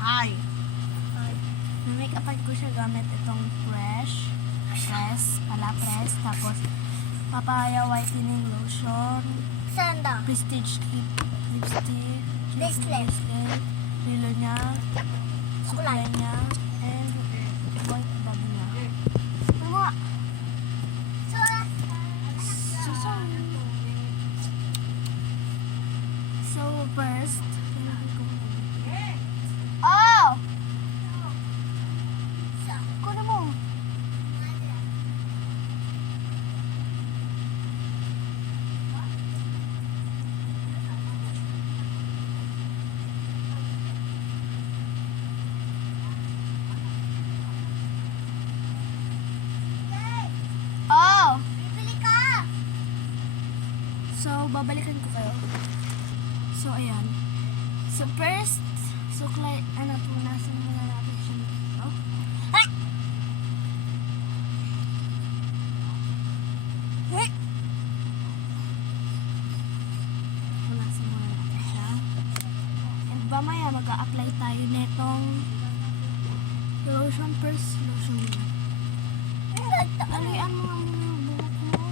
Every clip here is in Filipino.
Hi! Make-up ko siya gamit itong press, tapos papaya whitening lotion, Sanda. prestige lipstick, Bracelet. lilo niya, Suklay. niya, and white bag niya. Mga. So first, Oh! Kuno mo. Oh! Bibili ka! so babalikan ko kayo. So ayan. So first, suklay, punasan muna natin siya. Oh. Ah! Eh! Punasan muna natin siya. And mamaya mag-a-apply tayo netong lotion first. Lotion muna. Alian mo ang buhok mo.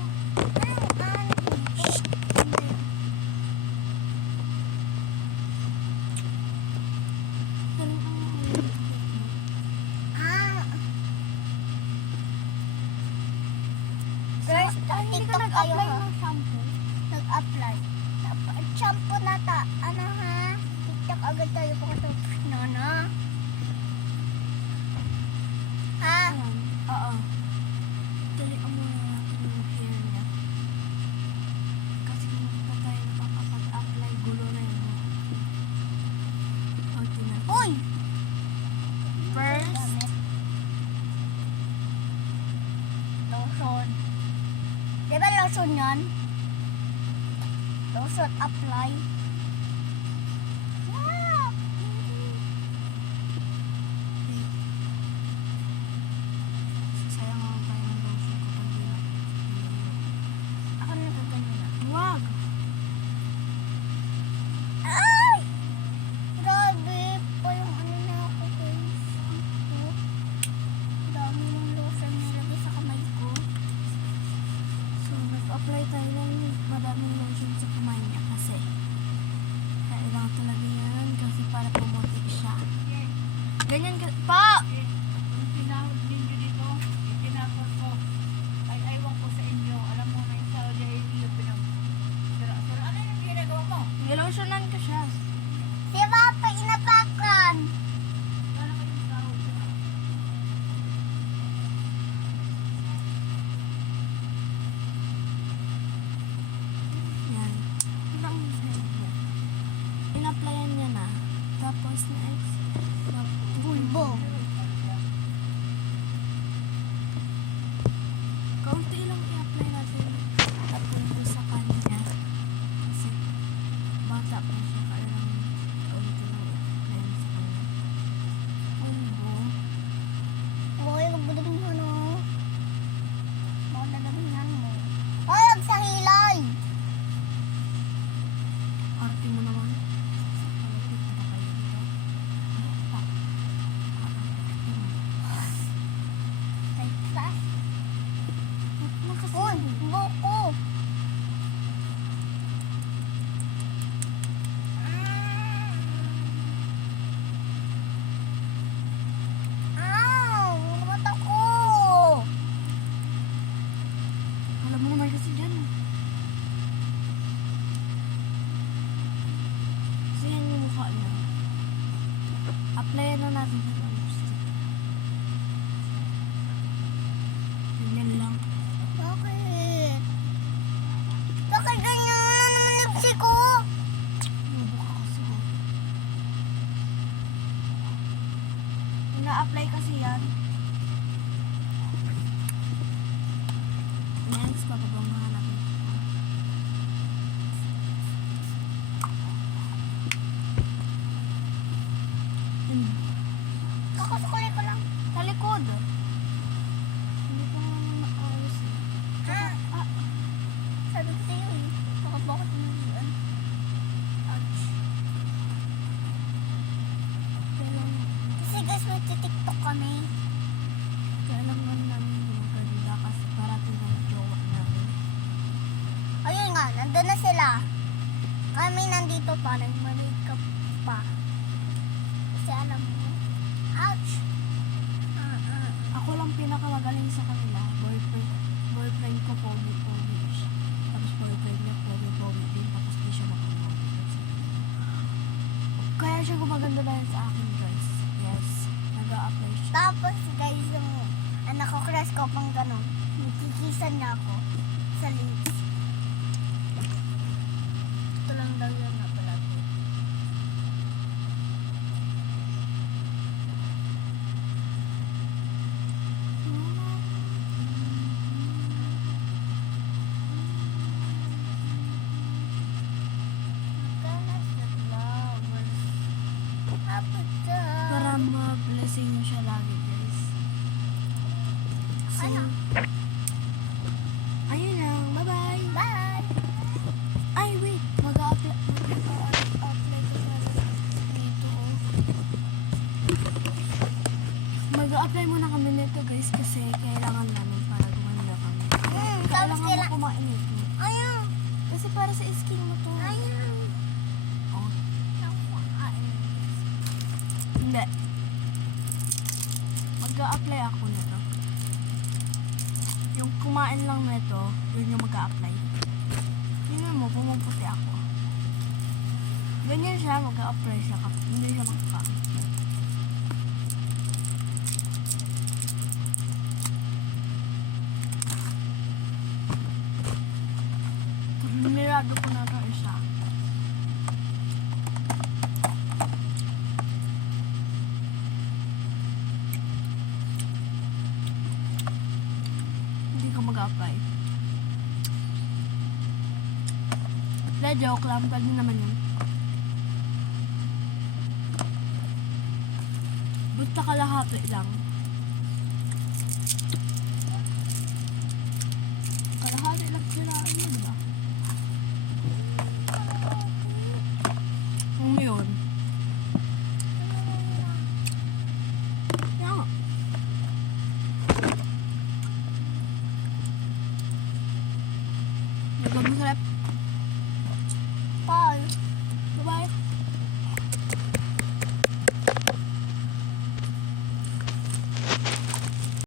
First, Hindi ka TikTok tayo nag-apply ha. ng shampoo. Nag-apply. Shampoo na ta. Ano ha? TikTok agad tayo pakatapos. Nana. Ha? Ayan. Oo. Tuloy muna natin yung hair niya. Kasi kung pa tayo nakakapag-apply, gulo na yun. Okay na. Uy! First, Lotion. Di ba lotion yan? Lotion apply. Ah! sayang ako tayo ng lotion ko pag di Ako na gaganyan na. Wag! Ay! Grabe pa yung ano na ako guys. Dami ng lotion nilagay sa kamay ko. So, nag-apply tayo ng madaming lotion sa kamay niya kasi kailangan talaga yan kasi para pumote siya. Ganyan ka... Pa! Yung tinawag ninyo dito, yung tinapon ko, ay aywan ko sa inyo. Alam mo na yung Saudi Arabia, pinag-sira-sira. Ano yung ginagawa mo? Nilotionan ko siya. Di ba pa inapakan? Ano kayong Saudi? Yan. Ilang hair niya. In-applyan niya na. Tapos next, Bulbo. kaunti lang i-apply natin. Tapos yung sa kanya. Kasi bata pa siya. Kaya lang kaunti lang i-apply sa kanya. Bulbo. Buhay ka buding mo no. Baka nalagyan mo. Huwag sa hilay! Arte mo naman. Texas. Uy, buko. Ow! Mata ko! Alam mo naman kasi dyan. Kasi yan yung mukha niya. Applyan na natin sa lipstick. Ganyan lang. Bakit? Bakit ganyan na naman lipstick ko? Mabuk ka kasi. Ina-apply kasi yan. Next, papabangahan natin. Kakasukulay ko lang. Sa likod. Hindi ko naman maayos eh. Sabi ko sa'yo eh. Bakit nalian? Ouch. Pero Andun na sila. Kami nandito pa, nagma-makeup pa. Kasi alam mo, ouch! Ako lang pinakamagaling sa kanila. Boyfriend ko pogi siya. Tapos boyfriend niya pogi din. Tapos di siya makapogi. Kaya siya gumaganda dahil sa akin, guys. Yes. Nag-a-apply siya. Tapos guys, yung anak ko, crush ko pang gano'n. Nagkikisan niya ako sa lips. Ito lang daw yun na palagi. Para ma-blessing mo siya lagi, guys. So, Ano? ayun lang. Bye-bye. Bye! Ay, wait. Mag-a-apply ko dito, oh. Mag-a-apply muna kami nito, guys, kasi kailangan namin para gumanda kami. Tapos Kailangan mo kailangan... kumain nito. Ayaw! Kasi para sa skin mo to. Ayaw! Oh, Ay. hindi. Mag-a-apply ako nito. Yung kumain lang nito, yun yung mag-a-apply. Tingnan mo, pumuputi ako. Ganyan siya, mag-a-apply siya kapag hindi siya magkakain. Nirado ko na ito isa. Hindi ko mag-apply. Na joke lang, pwede naman yun. Basta kalahati lang. Kalahati lang sila yun ba? Yun. Kaya nga. Nagpag-masarap.